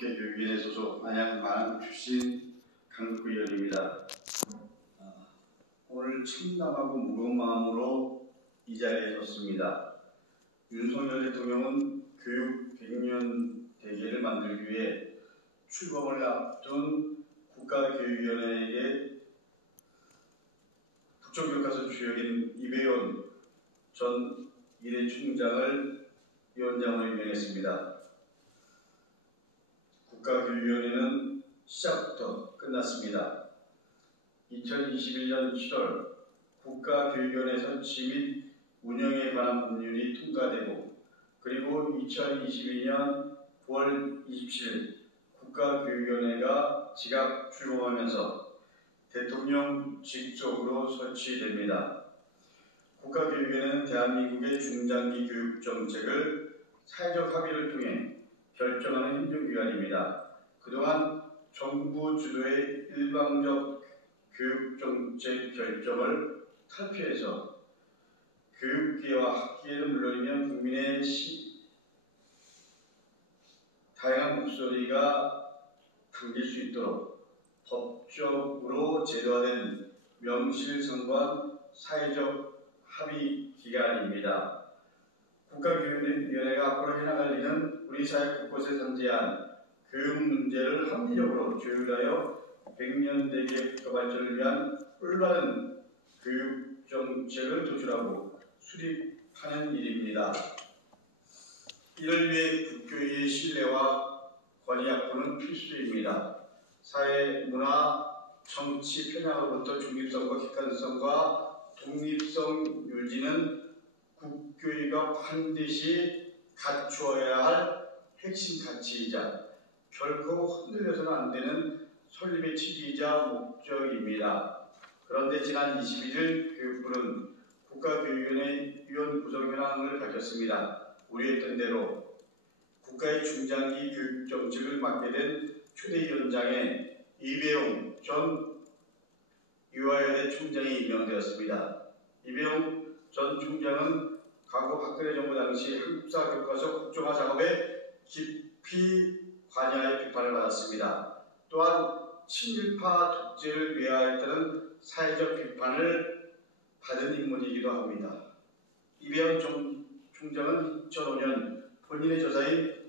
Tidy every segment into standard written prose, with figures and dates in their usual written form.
교육위원회 소속 안양 마남 출신 강덕구 의원입니다. 오늘 참담하고 무거운 마음으로 이 자리에 섰습니다. 윤석열 대통령은 교육 100년 대계를 만들기 위해 출범을 앞둔 국가교육위원회에게 국정교과서 주역인 이배용 전 이대 총장을 위원장으로 임명했습니다. 국가교육위원회는 시작부터 끝났습니다. 2021년 7월 국가교육위원회 설치 및 운영에 관한 법률이 통과되고, 그리고 2022년 9월 27일 국가교육위원회가 즉각 출범하면서 대통령 직속으로 설치됩니다. 국가교육위원회는 대한민국의 중장기 교육 정책을 사회적 합의를 통해 결정하는 행정기관입니다. 그동안 정부 주도의 일방적 교육정책 결정을 탈피해서 교육계와 학계는 물론이면 국민의 다양한 목소리가 담길 수 있도록 법적으로 제도화된 명실상부한 사회적 합의 기관입니다. 국가교육위원회가 앞으로 해나갈 일은 우리 사회 곳곳에 존재한 교육 문제를 합리적으로 조율하여 100년 대계 국가 발전을 위한 올바른 교육 정책을 도출하고 수립하는 일입니다. 이를 위해 국교의 신뢰와 권위 확보는 필수입니다. 사회, 문화, 정치 편향으로부터 중립성과 객관성과 독립성 유지는 국교위가 반드시 갖추어야 할 핵심 가치이자 결코 흔들려서는 안 되는 설립의 취지이자 목적입니다. 그런데 지난 21일 교육부는 국가교육위원회 위원 구성 현황을 밝혔습니다. 우려했던 대로 국가의 중장기 교육 정책을 맡게 된 초대위원장에 이배용 전 유아여대 총장이 임명되었습니다. 이배용 전 총장은 과거 박근혜 정부 당시 한국사 교과서 국정화 작업에 깊이 관여하여 비판을 받았습니다. 또한 친일파 독재를 외화했다는 사회적 비판을 받은 인물이기도 합니다. 이배용 총장은 2005년 본인의 저서인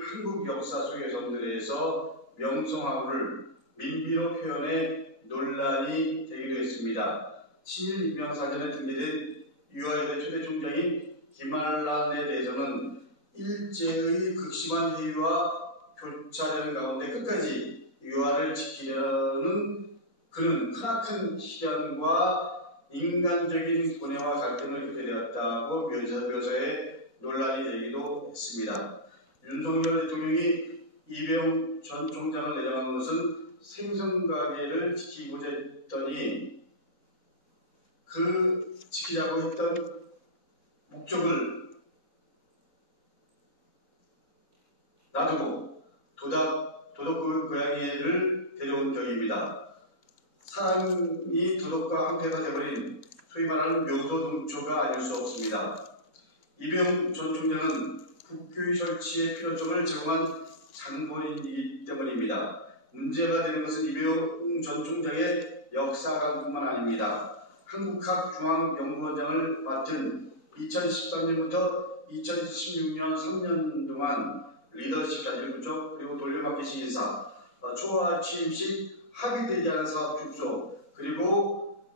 한국 역사 속의 여성들에서 명성황후를 민비로 표현해 논란이 되기도 했습니다. 친일 인명사전에 등재된 유아여대 초대 총장인 김한란에 대해서는 일제의 극심한 회유와 교차되는 가운데 끝까지 유아를 지키려는 그는 크나큰 시련과 인간적인 고뇌와 갈등을 겪게 되었다고 묘사에 논란이 되기도 했습니다. 윤석열 대통령이 이배용 전 총장을 내정한 것은 생선가게를 지키고자 했더니 그 지키자고 했던 목적을 놔두고 도덕 고양이를 데려온 격입니다. 사람이 도덕과 한패가 되어버린 소위 말하는 묘도동초가 아닐 수 없습니다. 이배용 전 총장은 국교위 설치의 필요성을 제공한 장본인이기 때문입니다. 문제가 되는 것은 이배용 전 총장의 역사관뿐만 아닙니다. 한국학중앙연구원장을 맡은 2013년부터 2016년 3년 동안 리더십 자질 부족, 그리고 돌려받기 시인사, 초과 취임식, 합의되지 않은 사업 축소, 그리고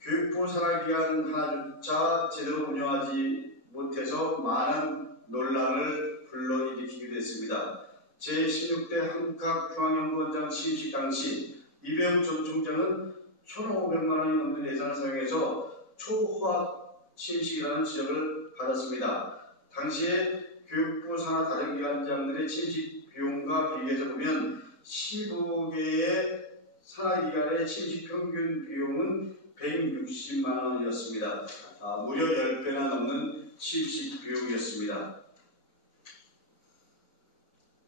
교육부 산하기관 하나조차 제대로 운영하지 못해서 많은 논란을 불러일으키기도 했습니다. 제16대 한국학중앙연구원장 취임식 당시 이배용 전 총장은 1,500만 원이 넘는 예산을 사용해서 초호화 취임식이라는 지적을 받았습니다. 당시에 교육부 산하 다른 기관장들의 취임식 비용과 비교해서 보면 15개의 산하기관의 취임식 평균 비용은 160만 원이었습니다. 무려 10배나 넘는 취임식 비용이었습니다.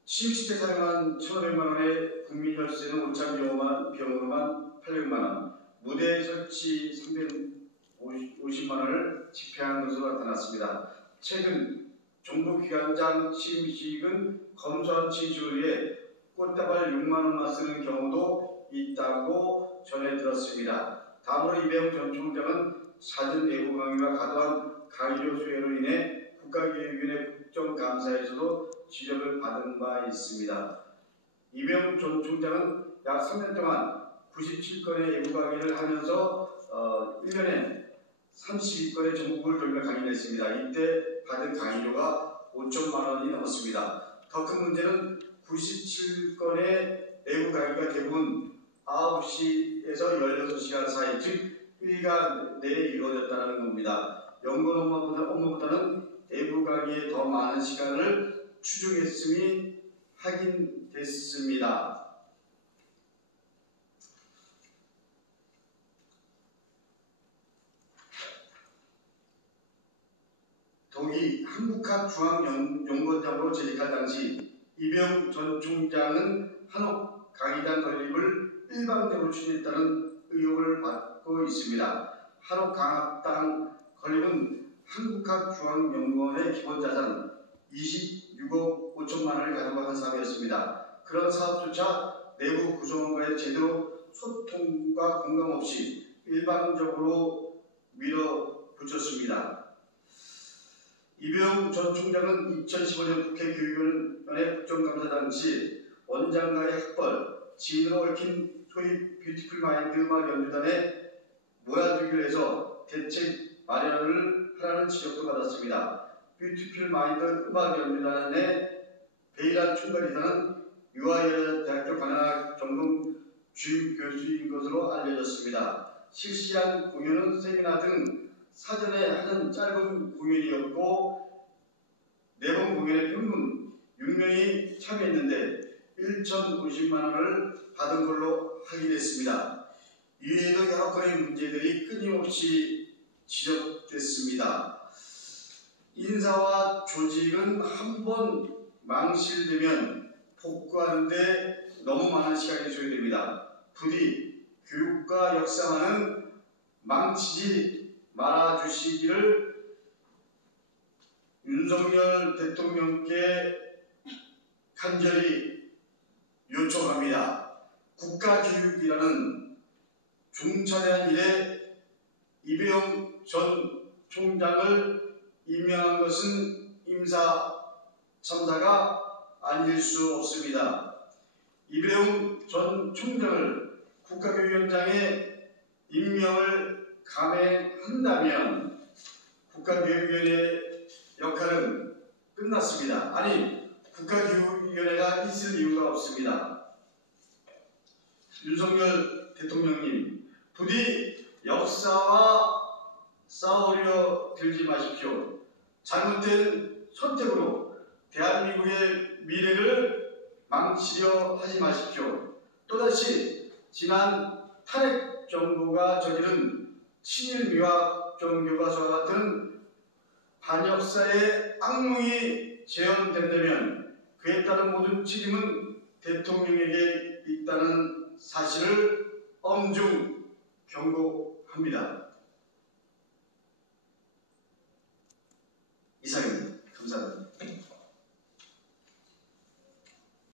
취임식 때 사용한 1,500만 원의 국민혈세는 오찬 비용으로만 800만 원, 무대 설치 350만 원을 집행한 것으로 나타났습니다. 최근 정부기관장 취임식은 검소한 취직을 위해 꽃다발 6만 원만 쓰는 경우도 있다고 전해 들었습니다. 다음으로 이배용 전 총장은 잦은 내부 강요와 과도한 강의료 수혜로 인해 국가교육위원회 국정감사에서도 지적을 받은 바 있습니다. 이배용 전 총장은 약 3년 동안 97건의 외부 강의를 하면서 1년에 32건의 전국을 돌며 강의를 했습니다. 이때 받은 강의료가 5천만 원이 넘었습니다. 더 큰 문제는 97건의 외부 강의가 대부분 9시에서 16시간 사이, 즉 1시간 내에 이루어졌다는 겁니다. 연구원 업무보다는 외부 강의에 더 많은 시간을 추중했음이 확인됐습니다. 독이 한국학중앙연구원장으로 재직할 당시 이배용 전 총장은 한옥 강의단 건립을 일방적으로 추진했다는 의혹을 받고 있습니다. 한옥 강학당 건립은 한국학중앙연구원의 기본자산 26억 5천만 원을 가지고 한 사업이었습니다. 그런 사업조차 내부 구성원과의 제대로 소통과 공감 없이 일방적으로 밀어붙였습니다. 이배용 전 총장은 2015년 국회 교육위원회 국정감사 당시 원장과의 학벌, 지인으로 얽힌 소위 뷰티풀 마인드 음악 연주단에 몰아주기로 해서 대책 마련을 하라는 지적도 받았습니다. 뷰티풀 마인드 음악 연주단의 베이란 총괄이사는 유아여자대학교 바나나 전공 주임 교수인 것으로 알려졌습니다. 실시한 공연은 세미나 등 사전에 하는 짧은 공연이었고 4번 공연에 평균 6명이 참여했는데 1,050만 원을 받은 걸로 확인했습니다. 이외에도 여러 건의 문제들이 끊임없이 지적됐습니다. 인사와 조직은 한번 망실되면 복구하는데 너무 많은 시간이 소요됩니다. 부디 교육과 역사만은 망치지 말아주시기를 윤석열 대통령께 간절히 요청합니다. 국가교육이라는 중차대한 일에 이배용 전 총장을 임명한 것은 임사 참사가 아닐 수 없습니다. 이배용 전 총장을 국가교육위원장의 임명을 감행한다면 국가교육위원회의 역할은 끝났습니다. 아니, 국가교육위원회가 있을 이유가 없습니다. 윤석열 대통령님, 부디 역사와 싸우려 들지 마십시오. 잘못된 선택으로 대한민국의 미래를 망치려 하지 마십시오. 또다시 지난 탄핵 정부가 저지른 친일 미화 종교가서와 같은 반역사의 악몽이 재현된다면 그에 따른 모든 책임은 대통령에게 있다는 사실을 엄중 경고합니다.